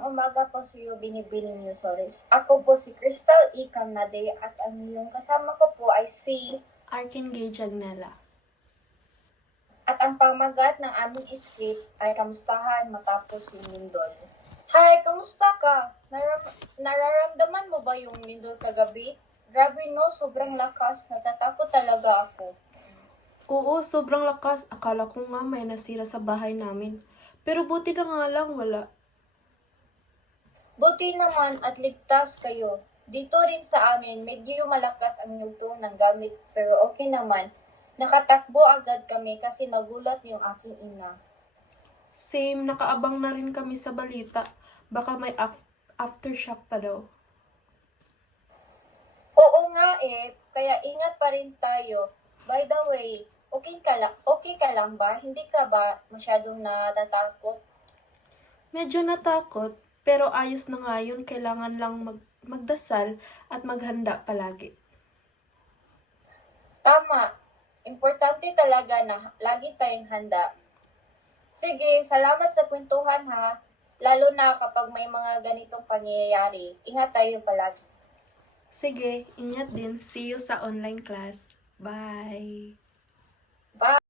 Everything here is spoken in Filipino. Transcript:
Umaga po sa iyo, binibini niyo, Solis. Ako po si Crystal E. Camnade at ang iyong kasama ko po ay si... Arkin Gay Jagnela. At ang pamagat ng aming script ay kamustahan matapos si Lindol. Hi, kamusta ka? Nararamdaman mo ba yung lindol kagabi? Grabe no, sobrang lakas. Natatakot talaga ako. Oo, sobrang lakas. Akala ko nga may nasira sa bahay namin. Pero buti na nga lang wala. Buti naman at ligtas kayo. Dito rin sa amin, medyo malakas ang yugtong ng gamit pero okay naman. Nakatakbo agad kami kasi nagulat yung aking ina. Same, nakaabang na rin kami sa balita. Baka may aftershock pa daw. Oo nga kaya ingat pa rin tayo. By the way, okay ka lang ba? Hindi ka ba masyadong natatakot? Medyo natakot, pero ayos na nga yun. Kailangan lang magdasal at maghanda palagi. Tama. Importante talaga na lagi tayong handa. Sige, salamat sa kwentuhan ha. Lalo na kapag may mga ganitong pangyayari. Ingat tayo palagi. Sige, ingat din. See you sa online class. Bye! Bye!